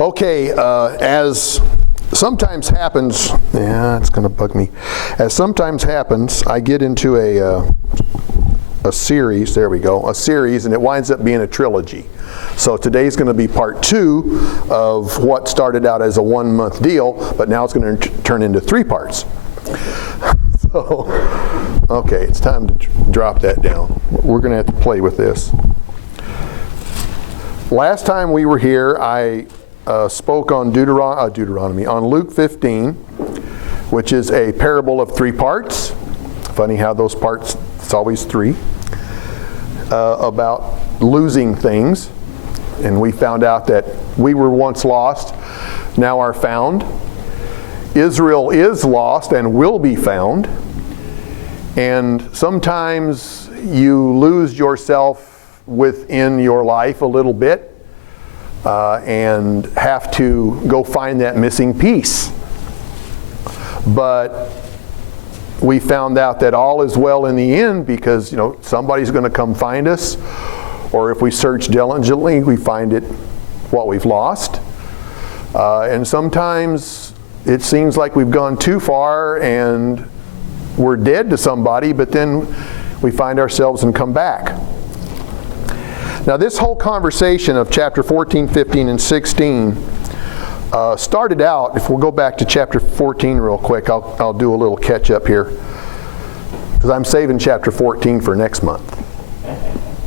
Okay, as sometimes happens, it's going to bug me. As sometimes happens, I get into a series, a series, and it winds up being a trilogy. So today's going to be part 2 of what started out as a 1-month deal, but now it's going to turn into 3 parts. So, okay, it's time to drop that down. We're going to have to play with this. Last time we were here, I spoke on on Luke 15, which is a parable of 3 parts. Funny how those parts, it's always 3. About losing things. And we found out that we were once lost, now are found. Israel is lost and will be found. And sometimes you lose yourself within your life a little bit and have to go find that missing piece. But we found out that all is well in the end because, somebody's going to come find us. Or if we search diligently, we find what we've lost. And sometimes it seems like we've gone too far and we're dead to somebody, but then we find ourselves and come back. Now this whole conversation of chapter 14, 15, and 16 started out, if we'll go back to chapter 14 real quick, I'll do a little catch up here. Because I'm saving chapter 14 for next month.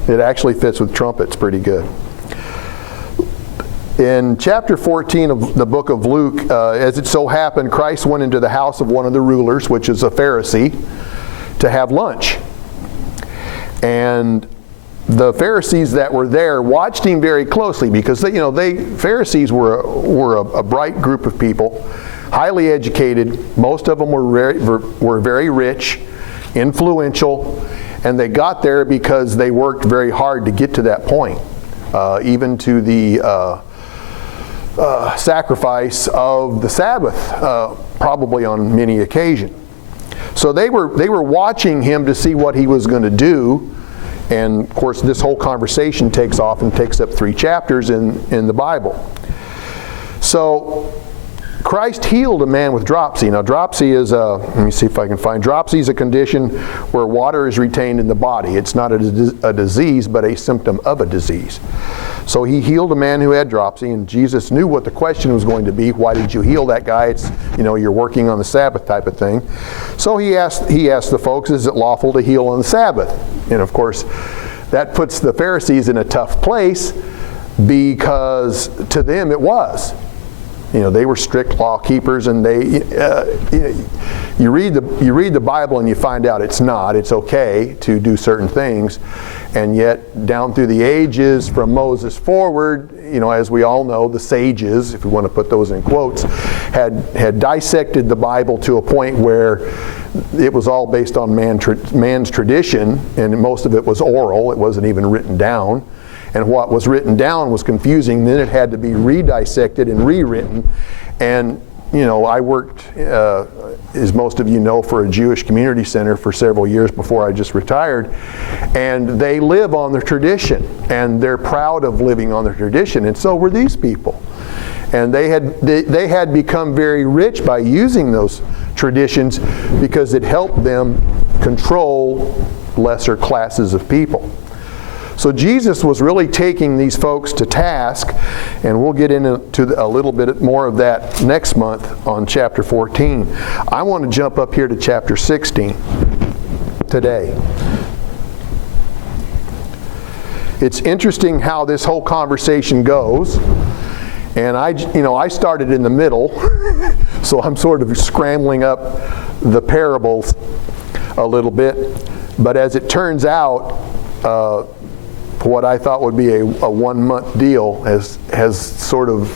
It actually fits with trumpets pretty good. In chapter 14 of the book of Luke, as it so happened, Christ went into the house of one of the rulers, which is a Pharisee, to have lunch. And the Pharisees that were there watched him very closely because Pharisees were a bright group of people, highly educated. Most of them were very rich, influential, and they got there because they worked very hard to get to that point, even to the sacrifice of the Sabbath, probably on many occasions. So they were watching him to see what he was going to do. And of course, this whole conversation takes off and takes up 3 chapters in the Bible. So Christ healed a man with dropsy. Now dropsy is let me see if I can find. Dropsy is a condition where water is retained in the body. It's not a disease, but a symptom of a disease. So he healed a man who had dropsy, and Jesus knew what the question was going to be. Why did you heal that guy? It's, you're working on the Sabbath type of thing. So he asked the folks, is it lawful to heal on the Sabbath? And of course, that puts the Pharisees in a tough place because to them it was. They were strict law keepers, and you read the Bible and you find out it's not. It's okay to do certain things, and yet down through the ages, from Moses forward, as we all know, the sages, if we want to put those in quotes, had dissected the Bible to a point where it was all based on man's tradition, and most of it was oral. It wasn't even written down. And what was written down was confusing. Then it had to be redissected and rewritten. And, I worked, as most of you know, for a Jewish community center for several years before I just retired. And they live on their tradition. And they're proud of living on their tradition. And so were these people. And they had become very rich by using those traditions because it helped them control lesser classes of people. So Jesus was really taking these folks to task, and we'll get into a little bit more of that next month on chapter 14. I want to jump up here to chapter 16 today. It's interesting how this whole conversation goes, and I started in the middle, so I'm sort of scrambling up the parables a little bit. But as it turns out, what I thought would be a 1-month deal has sort of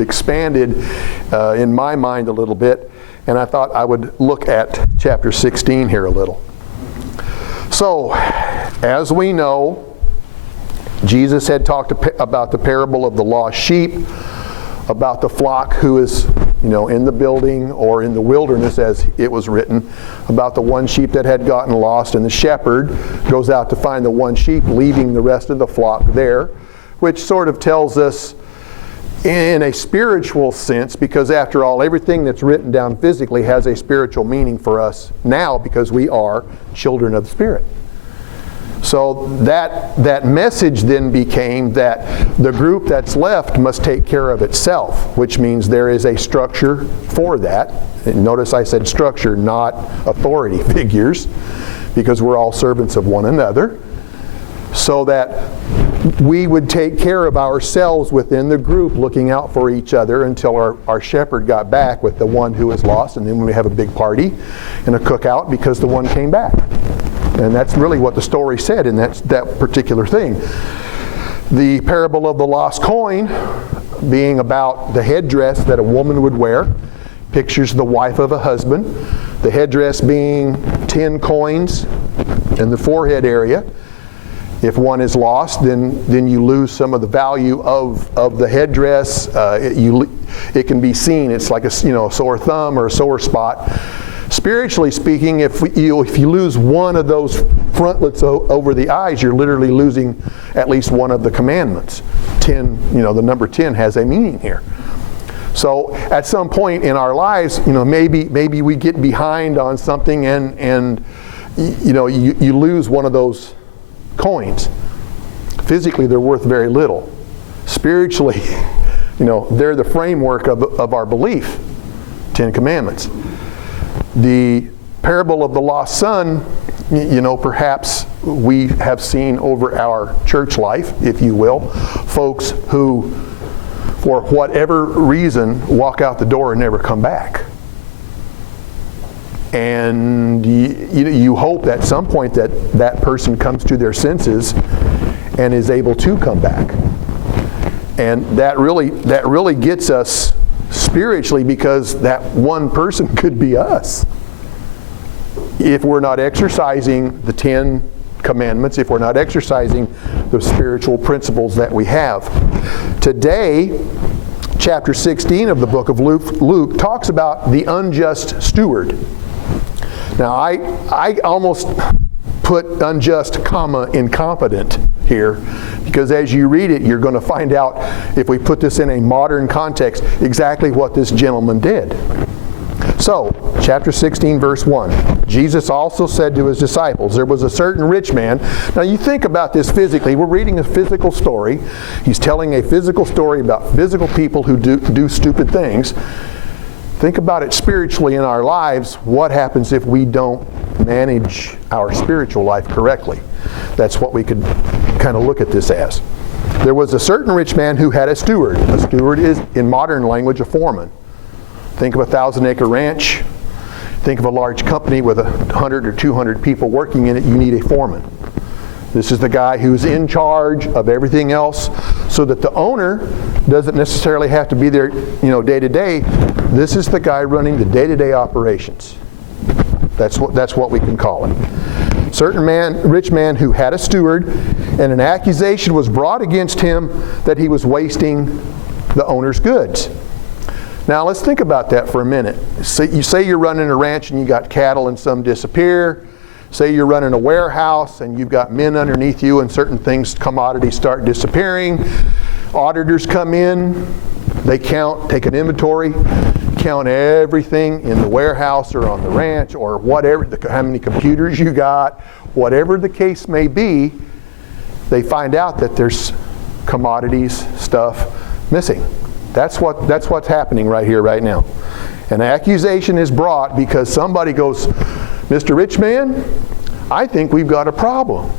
expanded in my mind a little bit, and I thought I would look at chapter 16 here a little. So, as we know, Jesus had talked about the parable of the lost sheep, about the flock who is, in the building or in the wilderness as it was written, about the one sheep that had gotten lost, and the shepherd goes out to find the one sheep, leaving the rest of the flock there, which sort of tells us in a spiritual sense, because after all, everything that's written down physically has a spiritual meaning for us now because we are children of the Spirit. So that message then became that the group that's left must take care of itself, which means there is a structure for that. And notice I said structure, not authority figures, because we're all servants of one another. So that we would take care of ourselves within the group, looking out for each other until our shepherd got back with the one who was lost, and then we have a big party and a cookout because the one came back. And that's really what the story said in that particular thing. The parable of the lost coin being about the headdress that a woman would wear, pictures the wife of a husband. The headdress being 10 coins in the forehead area. If one is lost, then you lose some of the value of the headdress. It can be seen. It's like a sore thumb or a sore spot. Spiritually speaking, if you lose one of those frontlets over the eyes, you're literally losing at least one of the commandments. 10, the number 10 has a meaning here. So at some point in our lives, maybe we get behind on something and you lose one of those coins. Physically, they're worth very little. Spiritually, they're the framework of our belief. 10 Commandments. The parable of the lost son, perhaps we have seen over our church life, if you will, folks who, for whatever reason, walk out the door and never come back. And you hope at some point that person comes to their senses and is able to come back. And that really gets us spiritually, because that one person could be us. If we're not exercising the 10 Commandments, if we're not exercising the spiritual principles that we have. Today, chapter 16 of the book of Luke talks about the unjust steward. Now, I almost put unjust, comma, incompetent here, because as you read it, you're going to find out, if we put this in a modern context, exactly what this gentleman did. So, chapter 16, verse 1. Jesus also said to his disciples, there was a certain rich man. Now you think about this physically. We're reading a physical story. He's telling a physical story about physical people who do stupid things. Think about it spiritually in our lives. What happens if we don't manage our spiritual life correctly? That's what we could kind of look at this as. There was a certain rich man who had a steward. A steward is, in modern language, a foreman. Think of a 1,000-acre ranch. Think of a large company with 100 or 200 people working in it. You need a foreman. This is the guy who's in charge of everything else, so that the owner doesn't necessarily have to be there, day to day. This is the guy running the day-to-day operations. That's what we can call it. Rich man who had a steward, and an accusation was brought against him that he was wasting the owner's goods. Now let's think about that for a minute. Say you're running a ranch and you got cattle and some disappear. Say you're running a warehouse and you've got men underneath you and certain things, commodities start disappearing. Auditors come in, they take an inventory, count everything in the warehouse or on the ranch or whatever, how many computers you got, whatever the case may be. They find out that there's commodities, stuff missing. That's what's happening right here, right now. An accusation is brought because somebody goes, Mr. Rich Man, I think we've got a problem.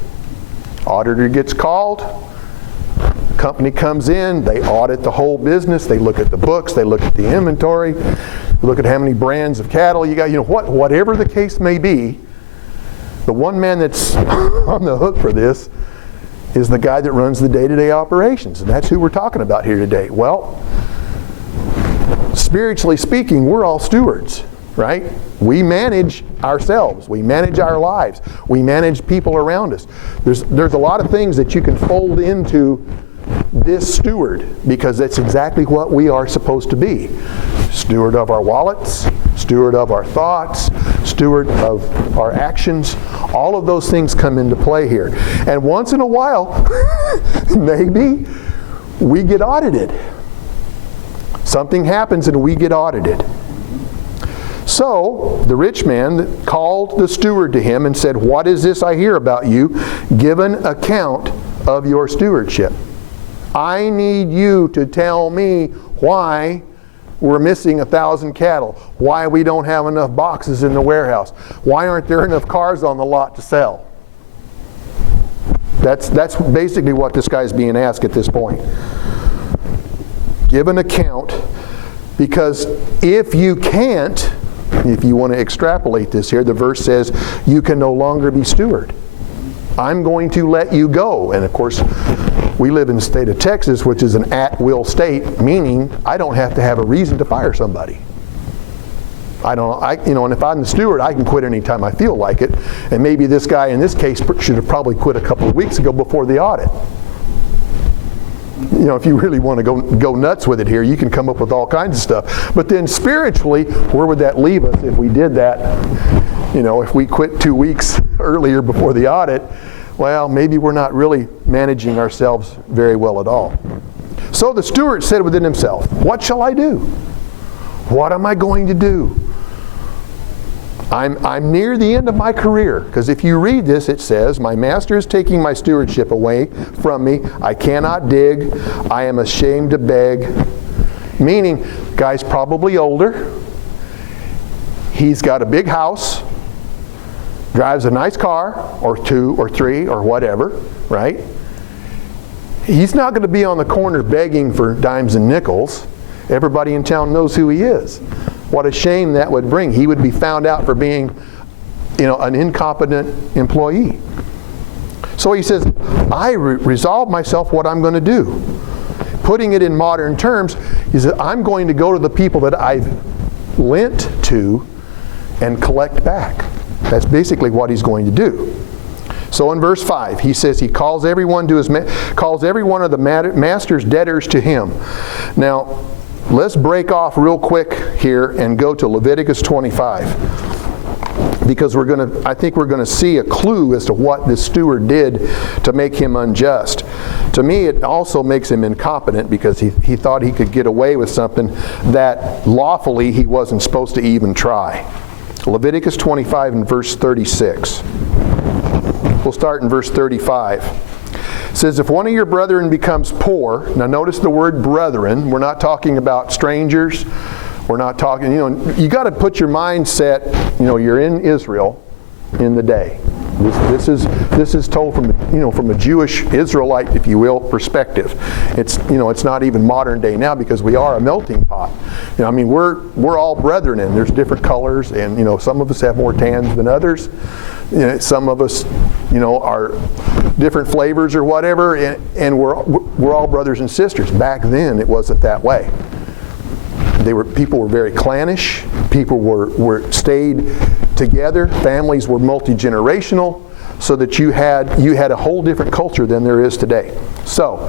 Auditor gets called. Company comes in. They audit the whole business. They look at the books. They look at the inventory. Look at how many brands of cattle you got. Whatever the case may be, the one man that's on the hook for this is the guy that runs the day-to-day operations. And that's who we're talking about here today. Well, spiritually speaking, we're all stewards, right? We manage ourselves. We manage our lives. We manage people around us. There's a lot of things that you can fold into this steward, because that's exactly what we are supposed to be. Steward of our wallets, steward of our thoughts, steward of our actions. All of those things come into play here. And once in a while, maybe we get audited. Something happens and we get audited. So the rich man called the steward to him and said, "What is this I hear about you? Give an account of your stewardship. I need you to tell me why we're missing 1,000 cattle, why we don't have enough boxes in the warehouse, why aren't there enough cars on the lot to sell." That's basically what this guy's being asked at this point. Give an account, because if you can't, if you want to extrapolate this here, the verse says you can no longer be steward. I'm going to let you go. And of course, we live in the state of Texas, which is an at-will state, meaning I don't have to have a reason to fire somebody. And if I'm the steward, I can quit anytime I feel like it. And maybe this guy in this case should have probably quit a couple of weeks ago before the audit. If you really want to go nuts with it here, you can come up with all kinds of stuff. But then spiritually, where would that leave us if we did that? If we quit 2 weeks earlier before the audit, well, maybe we're not really managing ourselves very well at all. So the steward said within himself, "What shall I do? What am I going to do? I'm near the end of my career." Because if you read this, it says, "My master is taking my stewardship away from me. I cannot dig. I am ashamed to beg." Meaning, guy's probably older. He's got a big house. Drives a nice car, or 2 or 3 or whatever, right? He's not going to be on the corner begging for dimes and nickels. Everybody in town knows who he is. What a shame that would bring. He would be found out for being, an incompetent employee. So he says, I resolve myself what I'm going to do. Putting it in modern terms, he says, I'm going to go to the people that I've lent to and collect back. That's basically what he's going to do. So in verse 5, he says he calls every one of the master's debtors to him. Now, let's break off real quick here and go to Leviticus 25. Because I think we're going to see a clue as to what this steward did to make him unjust. To me, it also makes him incompetent, because he thought he could get away with something that lawfully he wasn't supposed to even try. Leviticus 25 and verse 36. We'll start in verse 35. It says, "If one of your brethren becomes poor," now notice the word brethren, we're not talking about strangers, we're not talking, you got to put your mindset, you're in Israel in the day. This is told from a Jewish Israelite, if you will, perspective. It's not even modern day now, because we are a melting pot. We're all brethren, and there's different colors, and some of us have more tans than others. Some of us, are different flavors or whatever, and we're all brothers and sisters. Back then, it wasn't that way. People were very clannish. People were stayed together. Families were multi-generational, so that you had a whole different culture than there is today. So,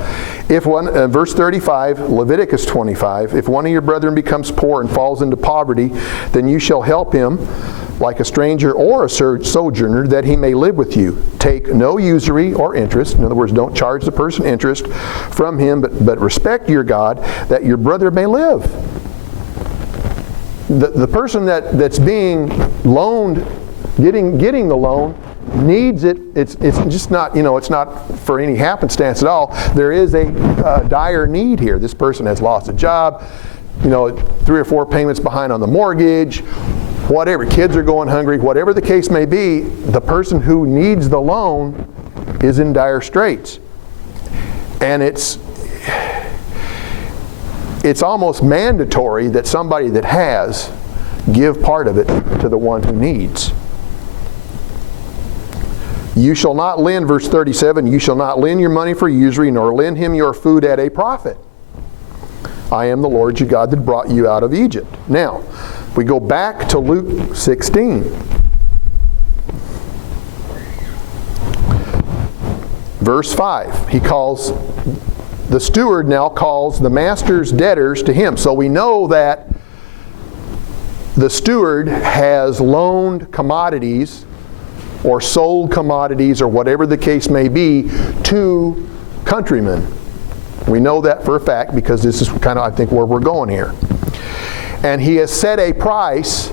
if verse 35, Leviticus 25, "If one of your brethren becomes poor and falls into poverty, then you shall help him like a stranger or a sojourner, that he may live with you. Take no usury or interest." In other words, don't charge the person interest from him, but respect your God, that your brother may live. The person that's being loaned, getting the loan, needs it. It's just not, it's not for any happenstance at all. There is a dire need here. This person has lost a job, 3 or 4 payments behind on the mortgage, whatever, kids are going hungry, whatever the case may be, the person who needs the loan is in dire straits. And it's almost mandatory that somebody that has give part of it to the one who needs. "You shall not lend," verse 37, "you shall not lend your money for usury, nor lend him your food at a profit. I am the Lord your God that brought you out of Egypt." Now, we go back to Luke 16. Verse 5, the steward now calls the master's debtors to him. So we know that the steward has loaned commodities or sold commodities or whatever the case may be to countrymen. We know that for a fact because this is kind of, I think, where we're going here. And he has set a price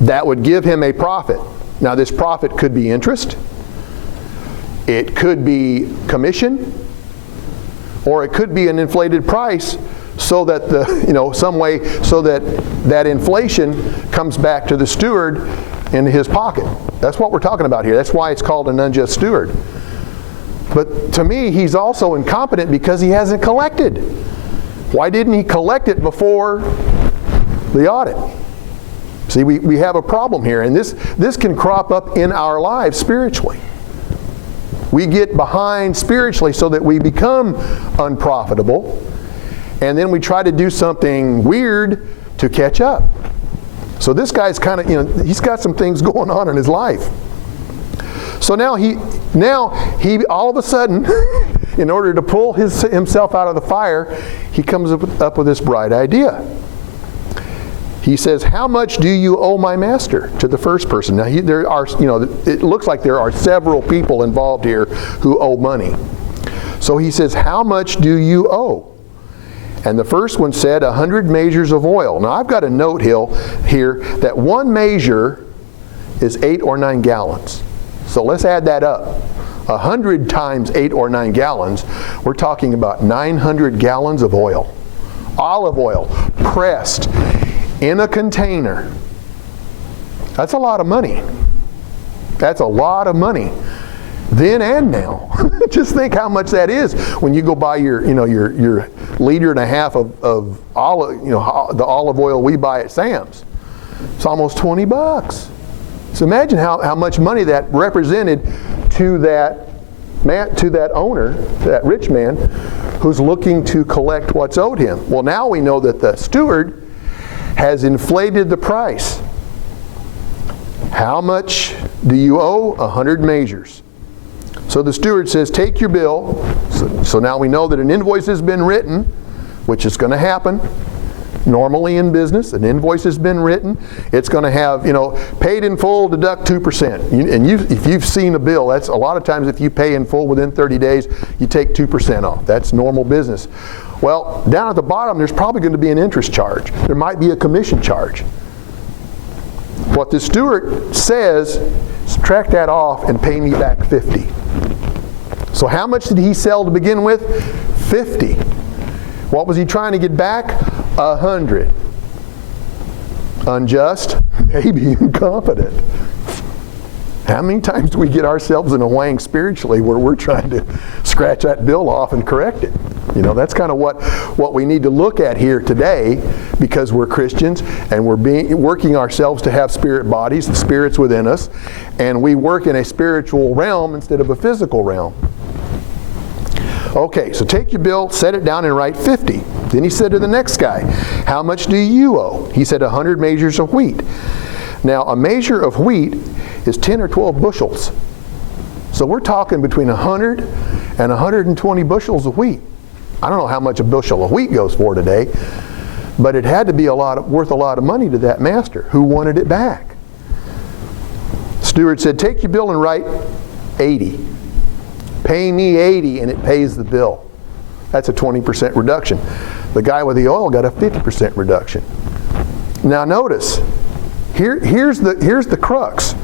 that would give him a profit. Now, this profit could be interest, it could be commission, or it could be an inflated price so that some way so that inflation comes back to the steward into his pocket. That's what we're talking about here. That's why it's called an unjust steward. But to me, he's also incompetent because he hasn't collected. Why didn't he collect it before the audit? See, we have a problem here, and this can crop up in our lives spiritually. We get behind spiritually so that we become unprofitable, and then we try to do something weird to catch up. So this guy's kind of, he's got some things going on in his life. So now he all of a sudden, in order to pull himself out of the fire, he comes up with this bright idea. He says, "How much do you owe my master?" to the first person. Now there are, it looks like there are several people involved here who owe money. So he says, "How much do you owe?" And the first one said 100 measures of oil. Now I've got a note here that one measure is 8 or 9 gallons. So let's add that up. 100 times 8 or 9 gallons, we're talking about 900 gallons of oil. Olive oil, pressed in a container. That's a lot of money. That's a lot of money. Then and now. Just think how much that is when you go buy your liter and a half of olive, the olive oil we buy at Sam's. It's almost $20. So imagine how much money that represented to that owner, that rich man, who's looking to collect what's owed him. Well, now we know that the steward has inflated the price. How much do you owe? 100 measures. So the steward says, "Take your bill." So now we know that an invoice has been written, which is going to happen. Normally in business, an invoice has been written. It's going to have, paid in full, deduct 2%. And if you've seen a bill, that's a lot of times if you pay in full within 30 days, you take 2% off. That's normal business. Well, down at the bottom, there's probably going to be an interest charge. There might be a commission charge. What the steward says, subtract that off and pay me back 50. So how much did he sell to begin with? 50. What was he trying to get back? 100. Unjust? Maybe incompetent. How many times do we get ourselves in a wang spiritually where we're trying to scratch that bill off and correct it? That's kind of what we need to look at here today, because we're Christians and we're working ourselves to have spirit bodies, the Spirit's within us, and we work in a spiritual realm instead of a physical realm. Okay, so take your bill, set it down, and write 50. Then he said to the next guy, "How much do you owe?" He said 100 measures of wheat. Now, a measure of wheat is 10 or 12 bushels. So we're talking between 100 and 120 bushels of wheat. I don't know how much a bushel of wheat goes for today, but it had to be worth a lot of money to that master who wanted it back. Steward said, "Take your bill and write 80. Pay me 80 and it pays the bill." That's a 20% reduction. The guy with the oil got a 50% reduction. Now notice, here's the crux.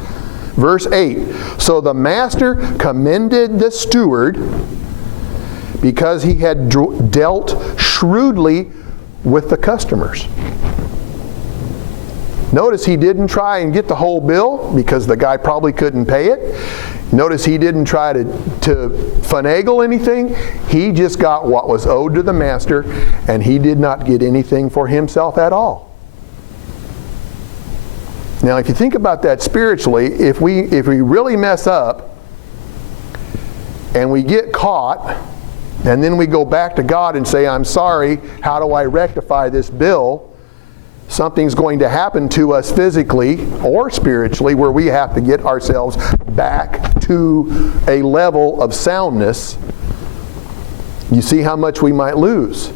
Verse 8, "So the master commended the steward because he had dealt shrewdly with the customers." Notice he didn't try and get the whole bill because the guy probably couldn't pay it. Notice he didn't try to finagle anything. He just got what was owed to the master, and he did not get anything for himself at all. Now, if you think about that spiritually, if we really mess up and we get caught, and then we go back to God and say, "I'm sorry, how do I rectify this bill?" Something's going to happen to us physically or spiritually where we have to get ourselves back to a level of soundness. You see how much we might lose.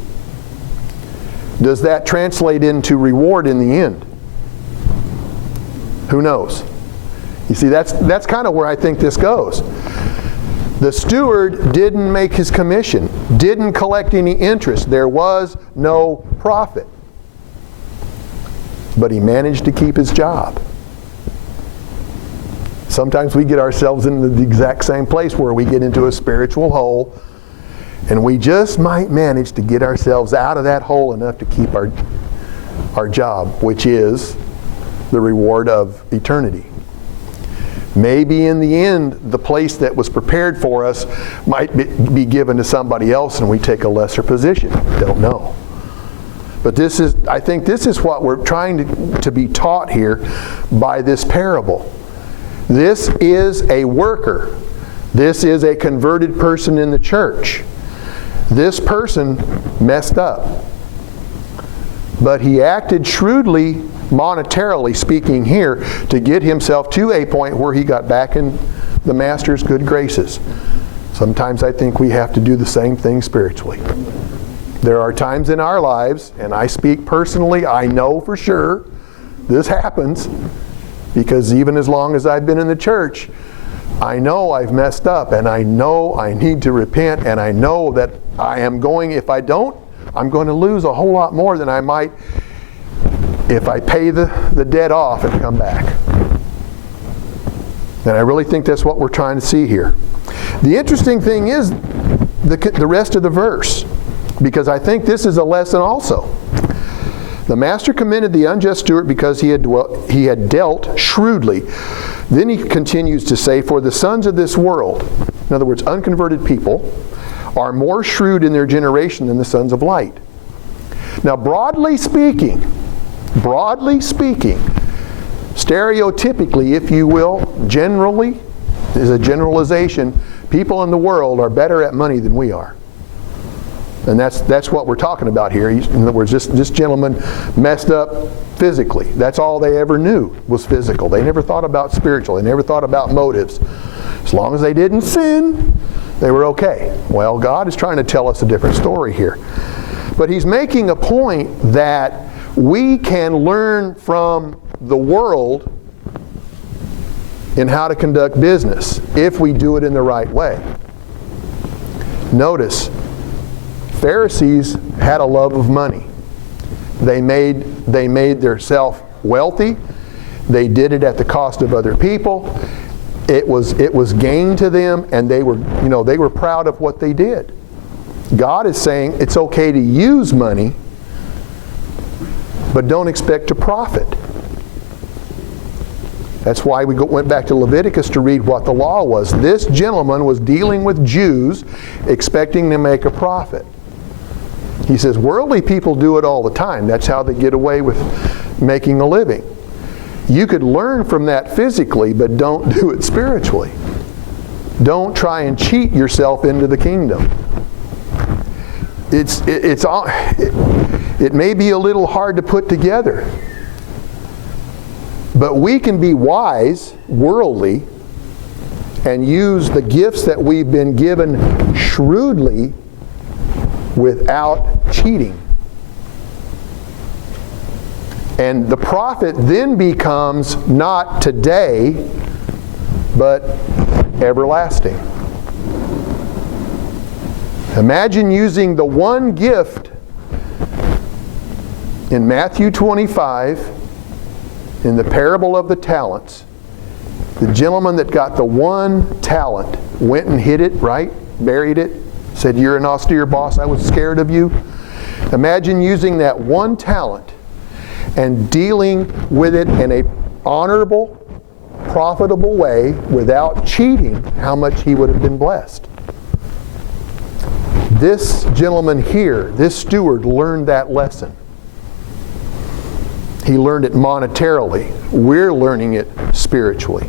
Does that translate into reward in the end? Who knows? You see, that's kind of where I think this goes. The steward didn't make his commission, didn't collect any interest. There was no profit. But he managed to keep his job. Sometimes we get ourselves into the exact same place where we get into a spiritual hole, and we just might manage to get ourselves out of that hole enough to keep our job, which is the reward of eternity. Maybe in the end, the place that was prepared for us might be given to somebody else and we take a lesser position. Don't know. But I think this is what we're trying to be taught here by this parable. This is a worker. This is a converted person in the church. This person messed up. But he acted shrewdly, monetarily speaking here, to get himself to a point where he got back in the Master's good graces. Sometimes I think we have to do the same thing spiritually. There are times in our lives, and I speak personally, I know for sure this happens, because even as long as I've been in the church, I know I've messed up, and I know I need to repent, and I know that I am going, if I don't, I'm going to lose a whole lot more than I might if I pay the debt off and come back. And I really think that's what we're trying to see here. The interesting thing is the rest of the verse, because I think this is a lesson also. The master commended the unjust steward because he had dealt shrewdly. Then he continues to say, for the sons of this world, in other words, unconverted people, are more shrewd in their generation than the sons of light. Now, broadly speaking, stereotypically, if you will, generally, is a generalization, people in the world are better at money than we are. And that's what we're talking about here. In other words, this gentleman messed up physically. That's all they ever knew was physical. They never thought about spiritual. They never thought about motives. As long as they didn't sin, they were okay. Well, God is trying to tell us a different story here. But he's making a point that we can learn from the world in how to conduct business if we do it in the right way. Notice, Pharisees had a love of money. They made themselves wealthy. They did it at the cost of other people. It was gain to them, and they were proud of what they did. God is saying it's okay to use money, but don't expect to profit. That's why we went back to Leviticus to read what the law was. This gentleman was dealing with Jews, expecting to make a profit. He says, worldly people do it all the time. That's how they get away with making a living. You could learn from that physically, but don't do it spiritually. Don't try and cheat yourself into the kingdom. It may be a little hard to put together, but we can be wise, worldly, and use the gifts that we've been given shrewdly without cheating. And the profit then becomes not today, but everlasting. Imagine using the one gift in Matthew 25, in the parable of the talents. The gentleman that got the one talent went and hid it, right? Buried it. Said, you're an austere boss, I was scared of you. Imagine using that one talent and dealing with it in an honorable, profitable way without cheating, how much he would have been blessed. This gentleman here, this steward, learned that lesson. He learned it monetarily. We're learning it spiritually.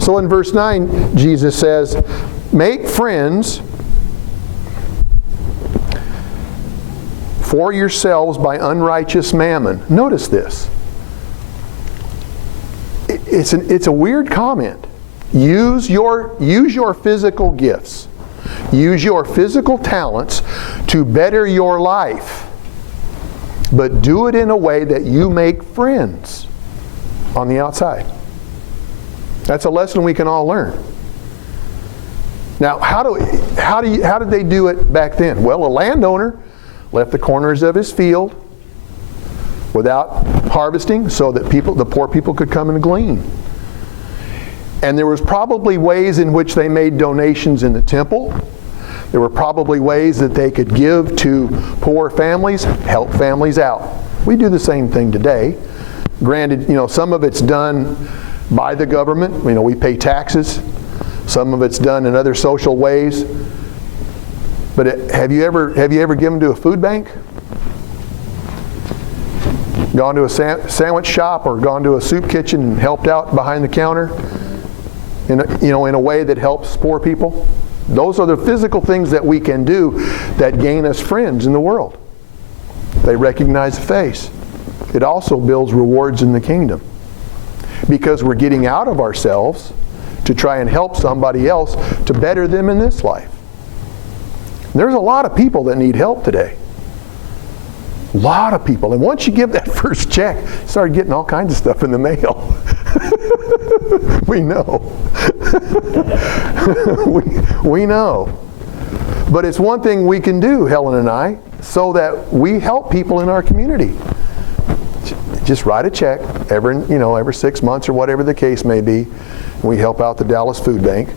So in verse 9, Jesus says, make friends for yourselves by unrighteous mammon. Notice this. It's a weird comment. Use your physical gifts. Use your physical talents to better your life. But do it in a way that you make friends on the outside. That's a lesson we can all learn. Now, how did they do it back then? Well, a landowner left the corners of his field without harvesting so that the poor people could come and glean. And there was probably ways in which they made donations in the temple. There were probably ways that they could give to poor families, help families out. We do the same thing today. Granted, some of it's done by the government. We pay taxes. Some of it's done in other social ways. But have you ever given to a food bank? Gone to a sandwich shop or gone to a soup kitchen and helped out behind the counter in a way that helps poor people? Those are the physical things that we can do that gain us friends in the world. They recognize the face. It also builds rewards in the kingdom because we're getting out of ourselves to try and help somebody else to better them in this life. There's a lot of people that need help today. A lot of people. And once you give that first check, you start getting all kinds of stuff in the mail. We know. we know. But it's one thing we can do, Helen and I, so that we help people in our community. Just write a check every 6 months or whatever the case may be. We help out the Dallas Food Bank.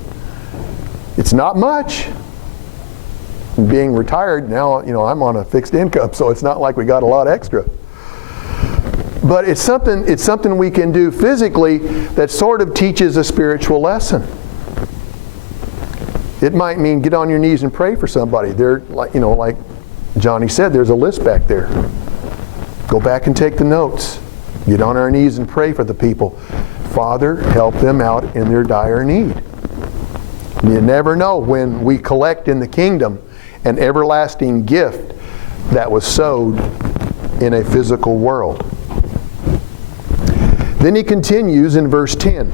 It's not much. Being retired now, I'm on a fixed income, so it's not like we got a lot extra. But it's something we can do physically that sort of teaches a spiritual lesson. It might mean get on your knees and pray for somebody. They're like Johnny said, there's a list back there. Go back and take the notes. Get on our knees and pray for the people. Father, help them out in their dire need. You never know when we collect in the kingdom an everlasting gift that was sowed in a physical world. Then he continues in verse 10.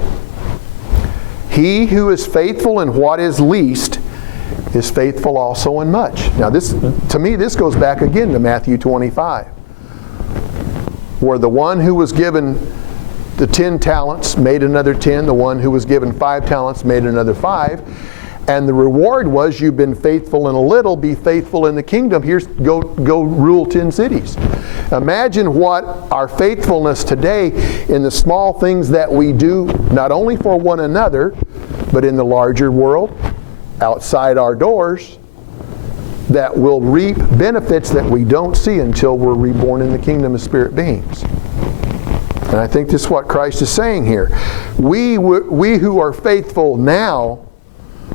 He who is faithful in what is least is faithful also in much. Now to me, this goes back again to Matthew 25, where the one who was given the 10 talents made another 10, the one who was given 5 talents made another 5, and the reward was, you've been faithful in a little, be faithful in the kingdom. Here's go rule 10 cities. Imagine what our faithfulness today in the small things that we do, not only for one another, but in the larger world, outside our doors, that will reap benefits that we don't see until we're reborn in the kingdom as spirit beings. And I think this is what Christ is saying here. We who are faithful now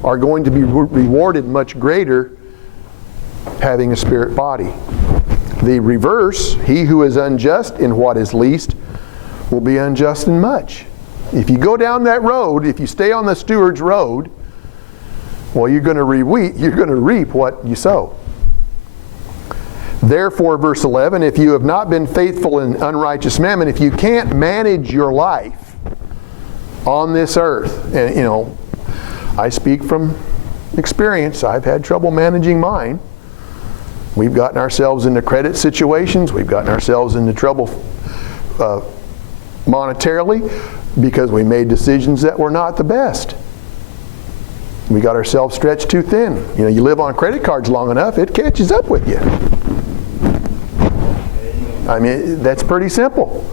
are going to be rewarded much greater having a spirit body. The reverse, he who is unjust in what is least will be unjust in much. If you go down that road, if you stay on the steward's road, well, you're going to reap what you sow. Therefore, verse 11, if you have not been faithful in unrighteous mammon, if you can't manage your life on this earth, and I speak from experience. I've had trouble managing mine. We've gotten ourselves into credit situations. We've gotten ourselves into trouble monetarily because we made decisions that were not the best. We got ourselves stretched too thin. You live on credit cards long enough, it catches up with you. I mean, that's pretty simple.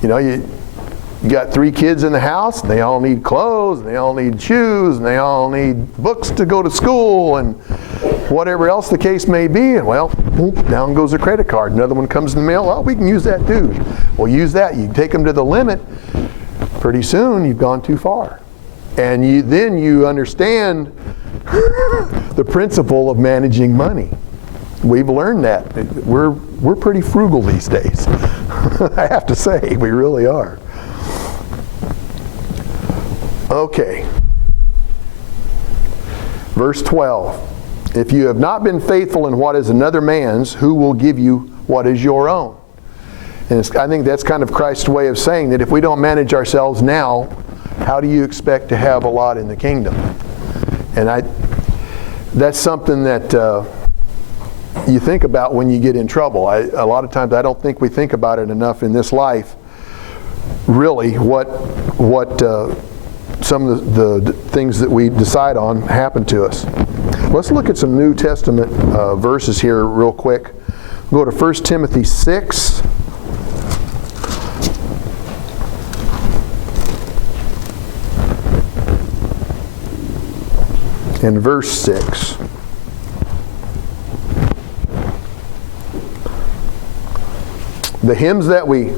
You got 3 kids in the house, and they all need clothes, and they all need shoes, and they all need books to go to school, and whatever else the case may be, and well, boom, down goes a credit card. Another one comes in the mail, oh, we can use that too. Well, use that. You take them to the limit, pretty soon you've gone too far. And then you understand the principle of managing money. We've learned that. We're pretty frugal these days. I have to say, we really are. Okay. Verse 12. If you have not been faithful in what is another man's, who will give you what is your own? And I think that's kind of Christ's way of saying that if we don't manage ourselves now, how do you expect to have a lot in the kingdom? And that's something that you think about when you get in trouble. A lot of times I don't think we think about it enough in this life, really, what some of the things that we decide on happen to us. Let's look at some New Testament verses here real quick. Go to 1 Timothy 6. In verse 6. The hymns that we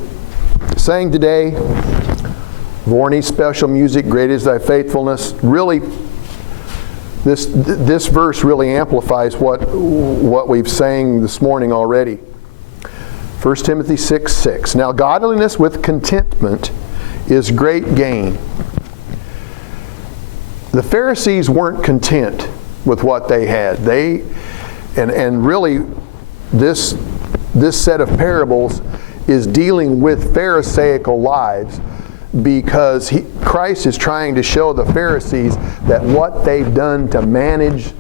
sang today, Vorney's special music, Great is Thy Faithfulness, really, this verse really amplifies what we've sang this morning already. 1 Timothy 6:6. Now godliness with contentment is great gain. The Pharisees weren't content with what they had. And really this set of parables is dealing with Pharisaical lives, because Christ is trying to show the Pharisees that what they've done to manage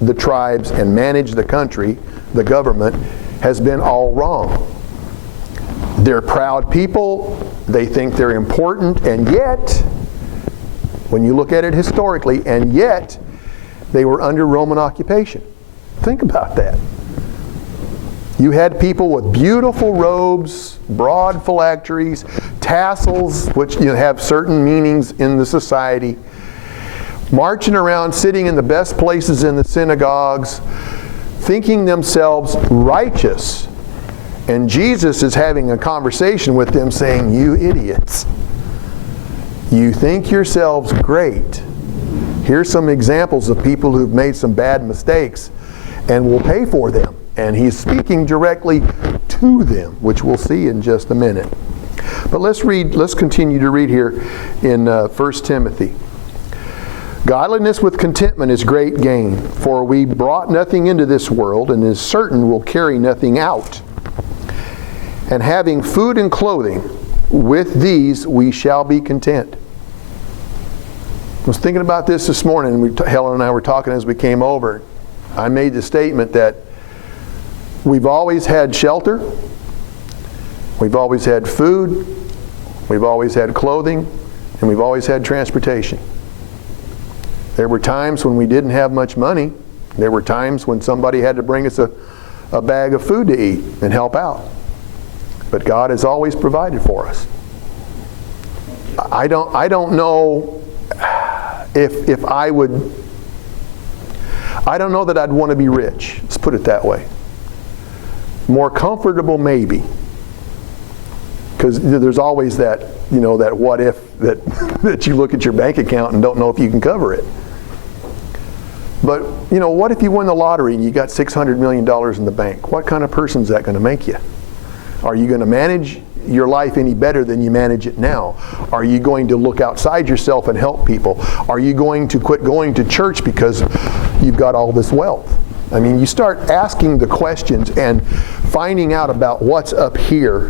the tribes and manage the country, the government, has been all wrong. They're proud people, they think they're important, and yet, when you look at it historically, and yet, they were under Roman occupation. Think about that. You had people with beautiful robes, broad phylacteries, tassels, which have certain meanings in the society, marching around, sitting in the best places in the synagogues, thinking themselves righteous. And Jesus is having a conversation with them saying, you idiots, you think yourselves great. Here's some examples of people who've made some bad mistakes, and we'll pay for them. And he's speaking directly to them, which we'll see in just a minute. But let's continue to read here in 1 Timothy. Godliness with contentment is great gain, for we brought nothing into this world, and is certain will carry nothing out. And having food and clothing, with these we shall be content. I was thinking about this morning, Helen and I were talking as we came over. I made the statement that we've always had shelter, we've always had food, we've always had clothing, and we've always had transportation. There were times when we didn't have much money. There were times when somebody had to bring us a bag of food to eat and help out. But God has always provided for us. I don't know if I would, I don't know that I'd want to be rich. Let's put it that way. More comfortable, maybe, because there's always that that what if that you look at your bank account and don't know if you can cover it. But what if you win the lottery and you got $600 million in the bank? What kind of person is that going to make you? Are you going to manage your life any better than you manage it now? Are you going to look outside yourself and help people? Are you going to quit going to church because you've got all this wealth? I mean, you start asking the questions and finding out about what's up here,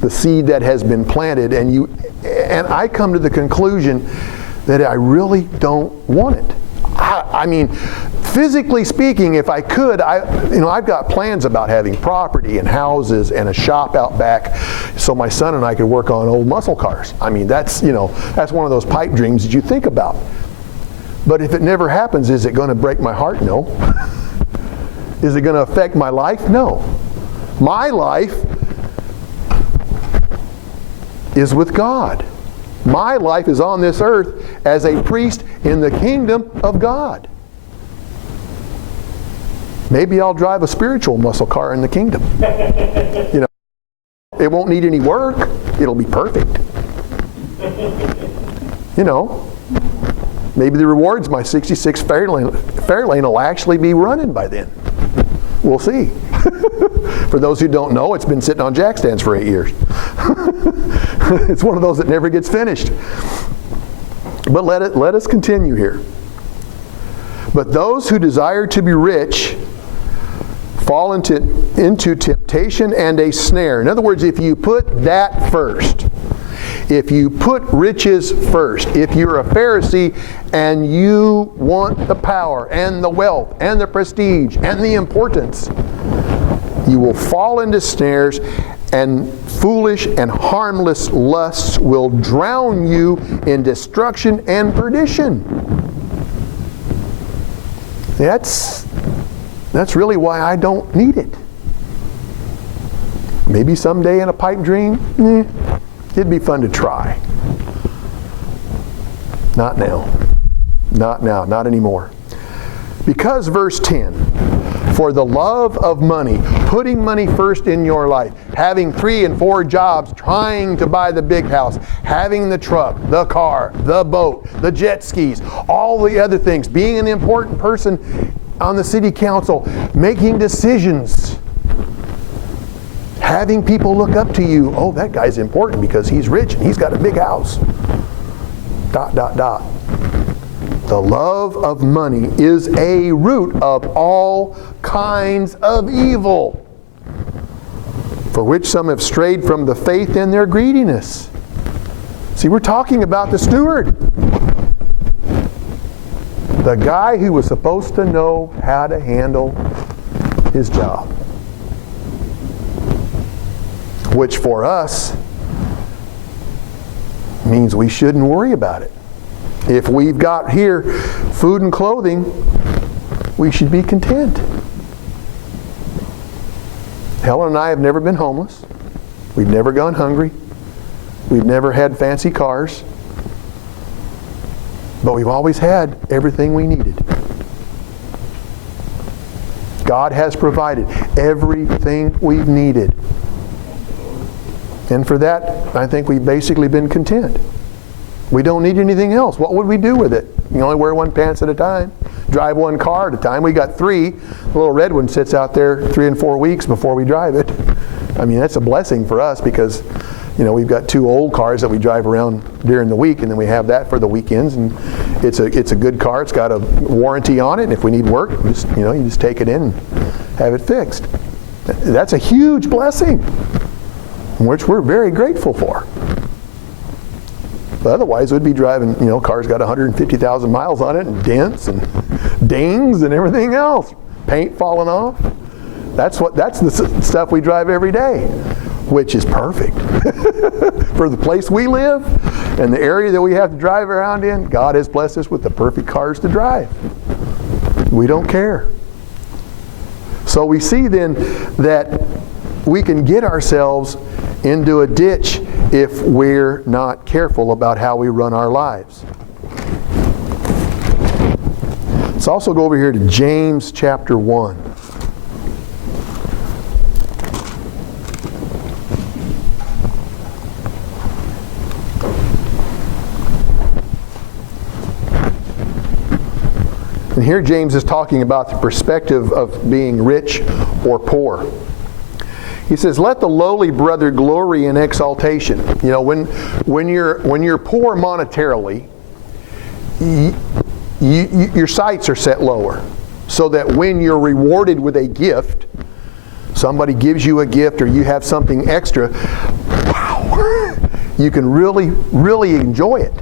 the seed that has been planted, and I come to the conclusion that I really don't want it. I mean, physically speaking, if I could, I've got plans about having property and houses and a shop out back, so my son and I could work on old muscle cars. I mean, that's one of those pipe dreams that you think about. But if it never happens, is it going to break my heart? No. Is it going to affect my life? No. My life is with God. My life is on this earth as a priest in the kingdom of God. Maybe I'll drive a spiritual muscle car in the kingdom. It won't need any work. It'll be perfect. Maybe the rewards, my 66 Fairlane will actually be running by then. We'll see. For those who don't know, it's been sitting on jack stands for 8 years. It's one of those that never gets finished. But let us continue here. But those who desire to be rich fall into temptation and a snare. In other words, if you put that first, if you put riches first, if you're a Pharisee and you want the power and the wealth and the prestige and the importance, You will fall into snares, and foolish and harmless lusts will drown you in destruction and perdition. That's really why I don't need it. Maybe someday in a pipe dream, it'd be fun to try. Not now. Not now. Not anymore. Because verse 10, for the love of money, putting money first in your life, having 3 and 4 jobs, trying to buy the big house, having the truck, the car, the boat, the jet skis, all the other things, being an important person on the city council, making decisions, having people look up to you. Oh, that guy's important because he's rich and he's got a big house. ... The love of money is a root of all kinds of evil, for which some have strayed from the faith in their greediness. See, we're talking about the steward. The guy who was supposed to know how to handle his job. Which for us means we shouldn't worry about it. If we've got here food and clothing, we should be content. Helen and I have never been homeless. We've never gone hungry. We've never had fancy cars. But we've always had everything we needed. God has provided everything we've needed. And for that, I think we've basically been content. We don't need anything else. What would we do with it? You only wear one pants at a time. Drive one car at a time. We got 3. The little red one sits out there 3 and 4 weeks before we drive it. I mean, that's a blessing for us because, we've got 2 old cars that we drive around during the week, and then we have that for the weekends. And it's a good car. It's got a warranty on it, and if we need work, you just take it in and have it fixed. That's a huge blessing, which we're very grateful for. But otherwise, we'd be driving, cars got 150,000 miles on it, and dents and dings and everything else. Paint falling off. That's the stuff we drive every day, which is perfect. For the place we live and the area that we have to drive around in, God has blessed us with the perfect cars to drive. We don't care. So we see then that we can get ourselves into a ditch if we're not careful about how we run our lives. Let's also go over here to James chapter 1. And here James is talking about the perspective of being rich or poor. He says, let the lowly brother glory in exaltation. When you're poor monetarily, your sights are set lower. So that when you're rewarded with a gift, somebody gives you a gift or you have something extra, wow, you can really, really enjoy it.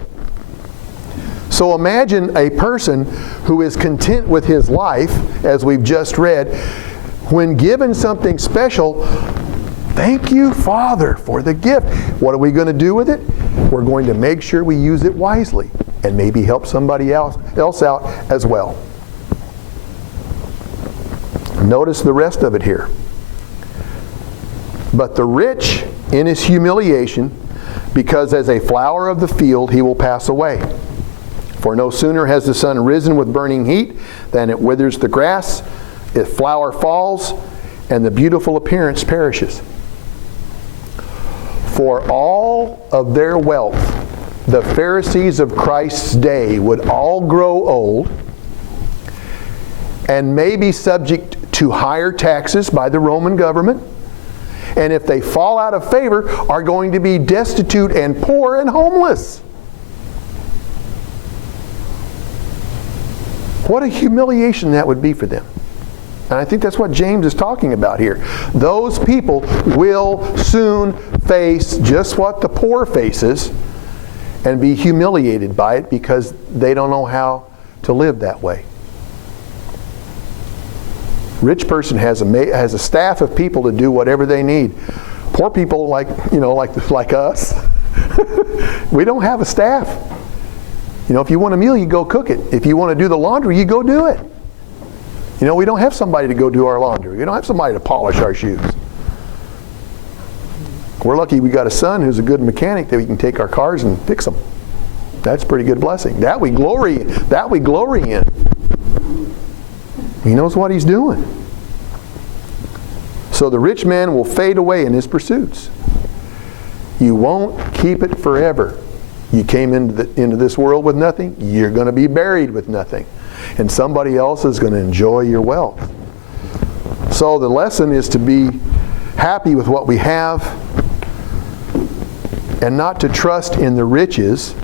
So imagine a person who is content with his life, as we've just read, when given something special, thank you, Father, for the gift. What are we going to do with it? We're going to make sure we use it wisely and maybe help somebody else out as well. Notice the rest of it here. But the rich in his humiliation, because as a flower of the field he will pass away. For no sooner has the sun risen with burning heat than it withers the grass, its flower falls, and the beautiful appearance perishes. For all of their wealth, the Pharisees of Christ's day would all grow old and may be subject to higher taxes by the Roman government, and if they fall out of favor, are going to be destitute and poor and homeless. What a humiliation that would be for them. And I think that's what James is talking about here. Those people will soon face just what the poor faces and be humiliated by it because they don't know how to live that way. Rich person has a staff of people to do whatever they need. Poor people like us, we don't have a staff. If you want a meal, you go cook it. If you want to do the laundry, you go do it. We don't have somebody to go do our laundry. We don't have somebody to polish our shoes. We're lucky we got a son who's a good mechanic that we can take our cars and fix them. That's a pretty good blessing. That we glory in. He knows what he's doing. So the rich man will fade away in his pursuits. You won't keep it forever. You came into this world with nothing, you're going to be buried with nothing. And somebody else is going to enjoy your wealth. So the lesson is to be happy with what we have and not to trust in the riches,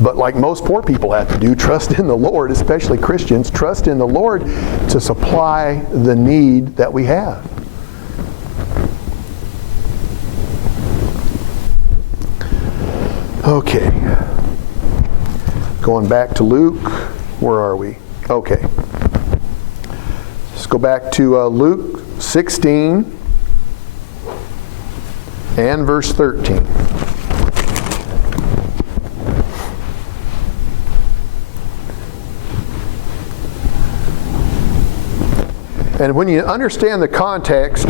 but like most poor people have to do, trust in the Lord, especially Christians, trust in the Lord to supply the need that we have. Okay. Going back to Luke. Where are we? Okay. Let's go back to Luke 16 and verse 13. And when you understand the context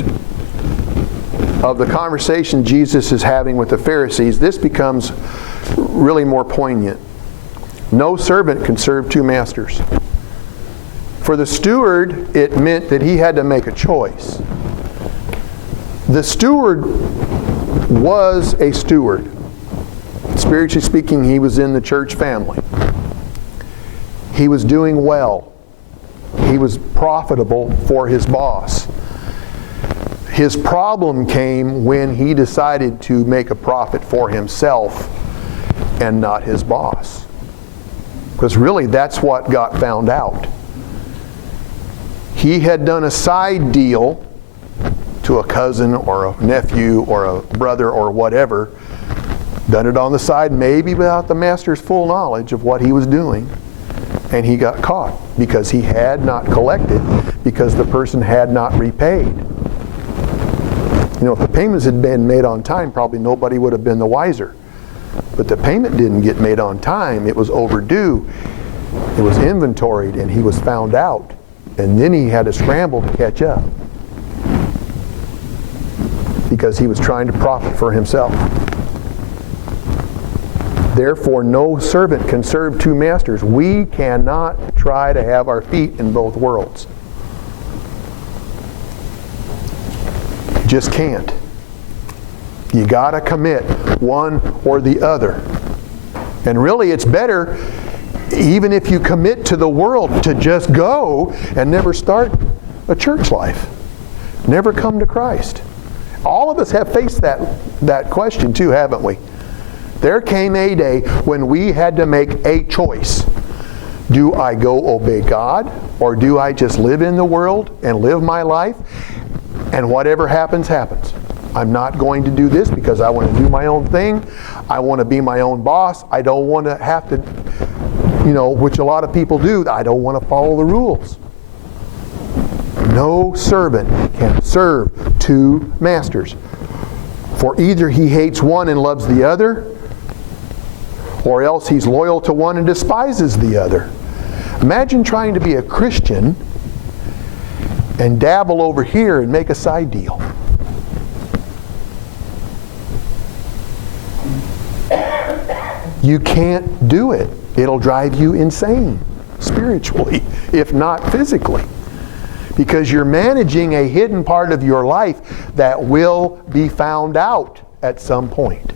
of the conversation Jesus is having with the Pharisees, this becomes really more poignant. No servant can serve two masters. For the steward, it meant that he had to make a choice. The steward was a steward. Spiritually speaking, he was in the church family. He was doing well. He was profitable for his boss. His problem came when he decided to make a profit for himself and not his boss. Because really that's what got found out. He had done a side deal to a cousin or a nephew or a brother or whatever, done it on the side maybe without the master's full knowledge of what he was doing, and he got caught because he had not collected, because the person had not repaid. If the payments had been made on time, probably nobody would have been the wiser. But the payment didn't get made on time. It was overdue. It was inventoried, and he was found out. And then he had to scramble to catch up because he was trying to profit for himself. Therefore, no servant can serve two masters. We cannot try to have our feet in both worlds. Just can't. You got to commit one or the other. And really, it's better, even if you commit to the world, to just go and never start a church life. Never come to Christ. All of us have faced that question too, haven't we? There came a day when we had to make a choice. Do I go obey God, or do I just live in the world and live my life, and whatever happens, happens? I'm not going to do this because I want to do my own thing. I want to be my own boss. I don't want to have to, which a lot of people do. I don't want to follow the rules. No servant can serve two masters. For either he hates one and loves the other, or else he's loyal to one and despises the other. Imagine trying to be a Christian and dabble over here and make a side deal. You can't do it. It'll drive you insane spiritually, if not physically. Because you're managing a hidden part of your life that will be found out at some point.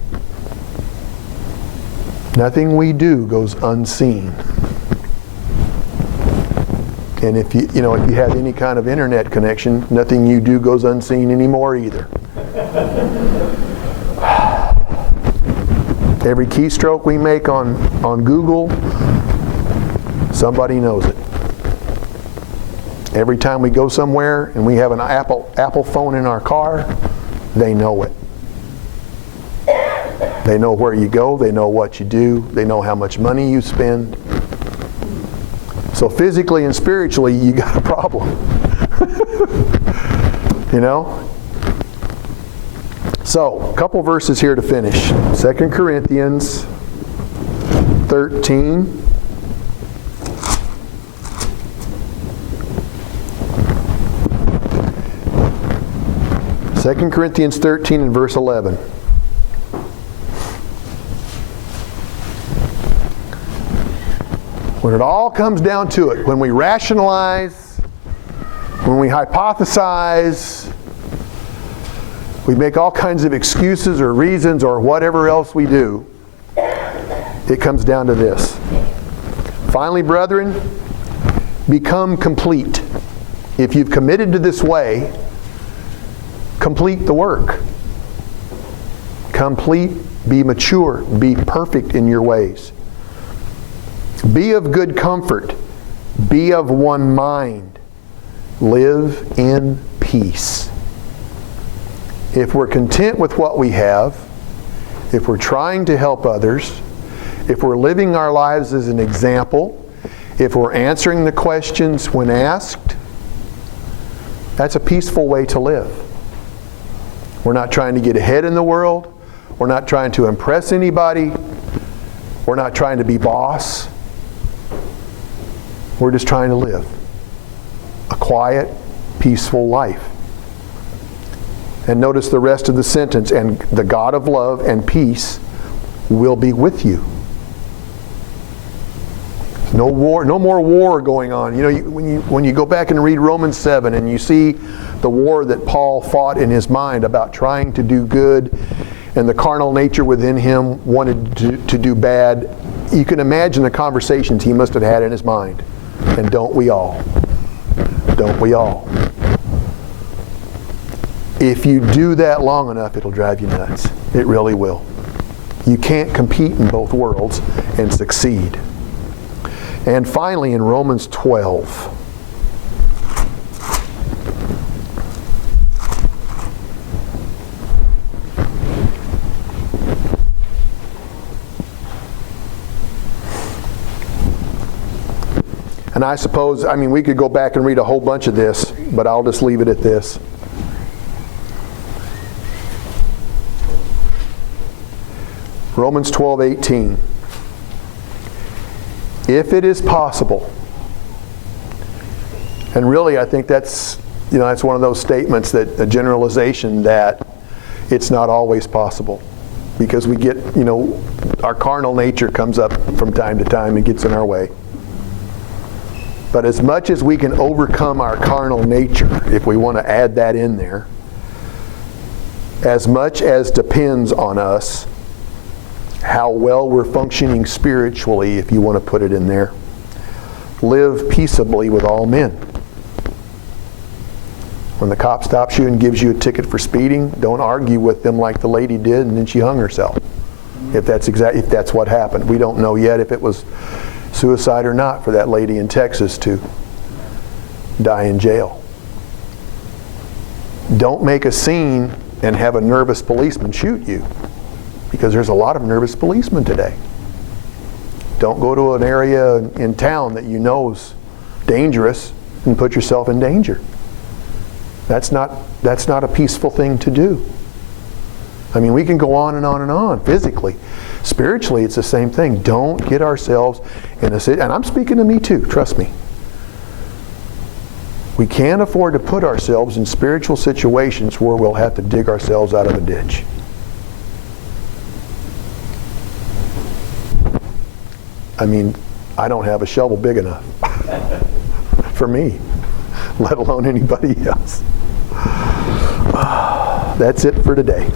Nothing we do goes unseen. And if you have any kind of internet connection, nothing you do goes unseen anymore either. Every keystroke we make on Google, somebody knows it. Every time we go somewhere and we have an Apple phone in our car, they know it. They know where you go, they know what you do, they know how much money you spend. So physically and spiritually, you got a problem. You know? So, a couple verses here to finish. 2 Corinthians 13. Second Corinthians 13 and verse 11. When it all comes down to it, when we rationalize, when we hypothesize, we make all kinds of excuses or reasons or whatever else we do, it comes down to this. Finally, brethren, become complete. If you've committed to this way, complete the work. Complete, be mature, be perfect in your ways. Be of good comfort, be of one mind, live in peace. If we're content with what we have, if we're trying to help others, if we're living our lives as an example, if we're answering the questions when asked, that's a peaceful way to live. We're not trying to get ahead in the world. We're not trying to impress anybody. We're not trying to be boss. We're just trying to live a quiet, peaceful life. And notice the rest of the sentence, and the God of love and peace will be with you. No war, no more war going on. You know, when you go back and read Romans 7 and you see the war that Paul fought in his mind about trying to do good, and the carnal nature within him wanted to do bad, you can imagine the conversations he must have had in his mind. And don't we all? Don't we all? If you do that long enough, it'll drive you nuts. It really will. You can't compete in both worlds and succeed. And finally, in Romans 12, and I suppose, we could go back and read a whole bunch of this, but I'll just leave it at this. Romans 12:18. If it is possible, and really I think that's one of those statements, that a generalization, that it's not always possible, because we get, our carnal nature comes up from time to time and gets in our way. But as much as we can overcome our carnal nature, if we want to add that in there, as much as depends on us, how well we're functioning spiritually, if you want to put it in there. Live peaceably with all men. When the cop stops you and gives you a ticket for speeding, don't argue with them like the lady did and then she hung herself. If that's what happened. We don't know yet if it was suicide or not for that lady in Texas to die in jail. Don't make a scene and have a nervous policeman shoot you, because there's a lot of nervous policemen today. Don't go to an area in town that you know is dangerous and put yourself in danger. That's not a peaceful thing to do. We can go on and on and on physically. Spiritually, it's the same thing. Don't get ourselves in a situation, and I'm speaking to me too, trust me. We can't afford to put ourselves in spiritual situations where we'll have to dig ourselves out of a ditch. I don't have a shovel big enough for me, let alone anybody else. That's it for today.